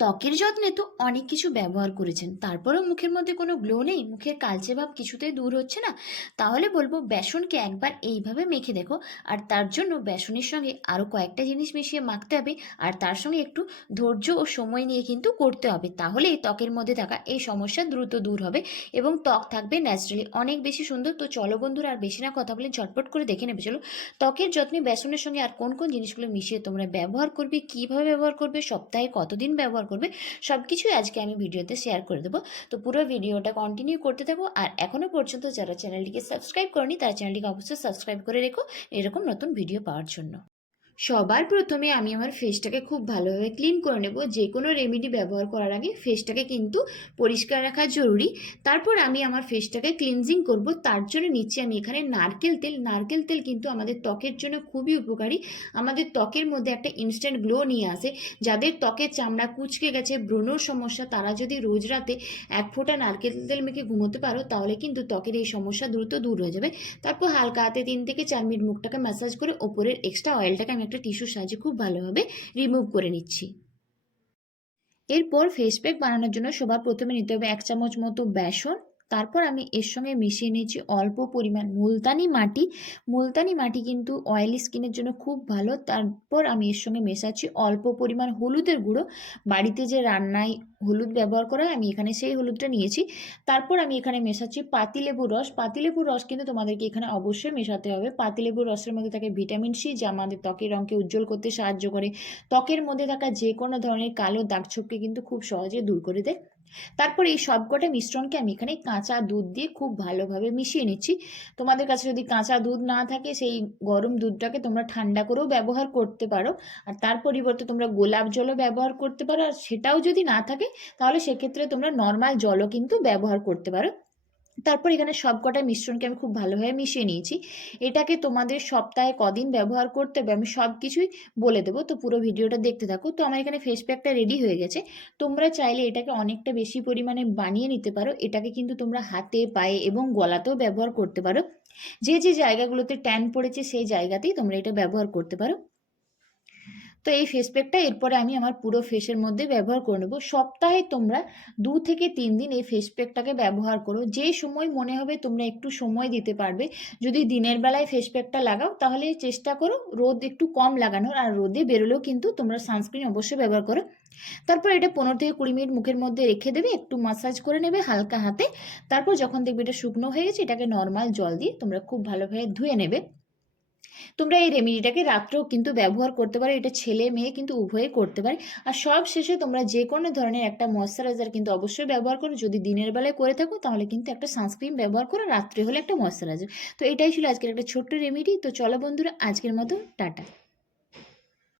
ত্বকের যত্নে তো অনেক কিছু ব্যবহার করেছেন, তারপরেও মুখের মধ্যে কোনো গ্লো নেই, মুখের কালচে ভাব কিছুতেই দূর হচ্ছে না, তাহলে বলবো বেসনকে একবার এইভাবে মেখে দেখো। আর তার জন্য বেসনের সঙ্গে আরও কয়েকটা জিনিস মিশিয়ে মাখতে হবে, আর তার সঙ্গে একটু ধৈর্য ও সময় নিয়ে কিন্তু করতে হবে, তাহলেই ত্বকের মধ্যে থাকা এই সমস্যা দ্রুত দূর হবে এবং ত্বক থাকবে ন্যাচারালি অনেক বেশি সুন্দর। তো চলো বন্ধুরা, আর বেশি না কথা বলে ঝটপট করে দেখে নেবে চলো ত্বকের যত্নে বেসনের সঙ্গে আর কোন কোন জিনিসগুলো মিশিয়ে তোমরা ব্যবহার করবে, কিভাবে ব্যবহার করবে, সপ্তাহে কতদিন ব্যবহার করবে, সব কিছুই আজকে আমি ভিডিওতে শেয়ার করে দেবো। তো পুরো ভিডিওটা কন্টিনিউ করতে থাকো। আর এখনও পর্যন্ত যারা চ্যানেলটিকে সাবস্ক্রাইব করনি তারা চ্যানেলটিকে অবশ্যই সাবস্ক্রাইব করে রেখো এরকম নতুন ভিডিও পাওয়ার জন্য। সবার প্রথমে আমি আমার ফেসটাকে খুব ভালোভাবে ক্লিন করে নেব। যে কোনো রেমেডি ব্যবহার করার আগে ফেসটাকে কিন্তু পরিষ্কার রাখা জরুরি। তারপর আমি আমার ফেসটাকে ক্লিনজিং করব, তার জন্য নিচ্ছি আমি এখানে নারকেল তেল। নারকেল তেল কিন্তু আমাদের ত্বকের জন্য খুবই উপকারী, আমাদের ত্বকের মধ্যে একটা ইনস্ট্যান্ট গ্লো নিয়ে আসে। যাদের ত্বকের চামড়া কুঁচকে গেছে, ব্রণর সমস্যা, তারা যদি রোজ রাতে এক ফোঁটা নারকেল তেল মেখে ঘুমোতে পারো তাহলে কিন্তু ত্বকের এই সমস্যা দ্রুত দূর হয়ে যাবে। তারপর হালকা হাতে 3 থেকে 4 মিনিট মুখটাকে ম্যাসাজ করে ওপরের এক্সট্রা অয়েলটাকে আমি একটা টিস্যুর সাহায্যে খুব ভালোভাবে রিমুভ করে নিচ্ছি। এরপর ফেস প্যাক বানানোর জন্য সবার প্রথমে নিতে হবে 1 চামচ মতো বেসন। তারপর আমি এর সঙ্গে মিশিয়ে নিয়েছি অল্প পরিমাণ মুলতানি মাটি। মুলতানি মাটি কিন্তু অয়েলি স্কিনের জন্য খুব ভালো। তারপর আমি এর সঙ্গে মেশাচ্ছি অল্প পরিমাণ হলুদের গুঁড়ো। বাড়িতে যে রান্নায় হলুদ ব্যবহার করা হয় আমি এখানে সেই হলুদটা নিয়েছি। তারপর আমি এখানে মেশাচ্ছি পাতিলেবুর রস। পাতিলেবুর রস কিন্তু তোমাদেরকে এখানে অবশ্যই মেশাতে হবে। পাতিলেবুর রসের মধ্যে থাকে ভিটামিন সি, যা আমাদের ত্বকের রঙকে উজ্জ্বল করতে সাহায্য করে, ত্বকের মধ্যে থাকা যে কোনো ধরনের কালো দাগ ছোপকে কিন্তু খুব সহজে দূর করে দেয়। তারপর এই সবকটা মিশ্রণকে আমি এখানে কাঁচা দুধ দিয়ে খুব ভালোভাবে মিশিয়ে নিচ্ছি। তোমাদের কাছে যদি কাঁচা দুধ না থাকে সেই গরম দুধটাকে তোমরা ঠান্ডা করেও ব্যবহার করতে পারো, আর তার পরিবর্তে তোমরা গোলাপ জলও ব্যবহার করতে পারো। আর সেটাও যদি না থাকে তাহলে সেক্ষেত্রে তোমরা নর্মাল জলও কিন্তু ব্যবহার করতে পারো। তারপর এখানে সবকটা মিশ্রণকে আমি খুব ভালোভাবে মিশিয়ে নিয়েছি। এটাকে তোমাদের সপ্তাহে কদিন ব্যবহার করতে হবে আমি সব কিছুই বলে দেবো, তো পুরো ভিডিওটা দেখতে থাকো। তো আমার এখানে ফেস প্যাকটা রেডি হয়ে গেছে। তোমরা চাইলে এটাকে অনেকটা বেশি পরিমাণে বানিয়ে নিতে পারো। এটাকে কিন্তু তোমরা হাতে, পায়ে এবং গলাতেও ব্যবহার করতে পারো। যে যে জায়গাগুলোতে ট্যান পড়েছে সেই জায়গাতেই তোমরা এটা ব্যবহার করতে পারো। তো এই ফেস প্যাকটা এরপরে আমি আমার পুরো ফেসের মধ্যে ব্যবহার করে নেবো। সপ্তাহে তোমরা 2 থেকে 3 দিন এই ফেস প্যাকটাকে ব্যবহার করো। যে সময় মনে হবে তোমরা একটু সময় দিতে পারবে, যদি দিনের বেলায় ফেস প্যাকটা লাগাও তাহলে চেষ্টা করো রোদ একটু কম লাগানোর, আর রোদে বেরোলেও কিন্তু তোমরা সানস্ক্রিন অবশ্যই ব্যবহার করো। তারপর এটা 15 থেকে 20 মিনিট মুখের মধ্যে রেখে দেবে, একটু মাসাজ করে নেবে হালকা হাতে। তারপর যখন দেখবে এটা শুকনো হয়ে গেছে এটাকে নর্মাল জল দিয়ে তোমরা খুব ভালোভাবে ধুয়ে নেবে। তোমরা এই রেমেডিটাকে রাত্রেও কিন্তু ব্যবহার করতে পারো, এটা ছেলে মেয়ে কিন্তু উভয়ে করতে পারে। আর সব শেষে তোমরা যে কোনো ধরনের একটা ময়শ্চারাইজার কিন্তু অবশ্যই ব্যবহার করো। যদি দিনের বেলায় করে থাকো তাহলে কিন্তু একটা সানস্ক্রিন ব্যবহার করো, রাত্রে হলে একটা ময়শ্চারাইজার। তো এটাই ছিল আজকের একটা ছোট্ট রেমেডি। তো চলো বন্ধুরা, আজকের মতো টাটা।